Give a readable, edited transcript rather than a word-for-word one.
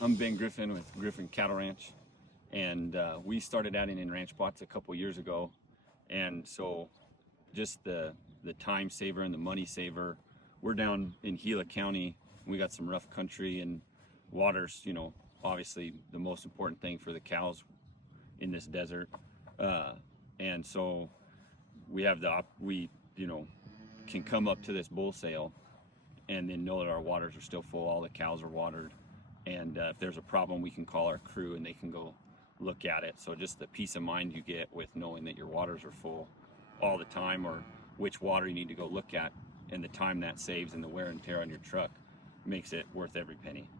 I'm Ben Griffen with Griffen Cattle Ranch, and we started adding in Ranchbots a couple years ago, and so just the time saver and the money saver. We're down in Gila County. We got some rough country, and water's, obviously the most important thing for the cows in this desert, and so we have we can come up to this bull sale and then know that our waters are still full, all the cows are watered, and if there's a problem, we can call our crew and they can go look at it. So just the peace of mind you get with knowing that your waters are full all the time, or which water you need to go look at, and the time that saves and the wear and tear on your truck makes it worth every penny.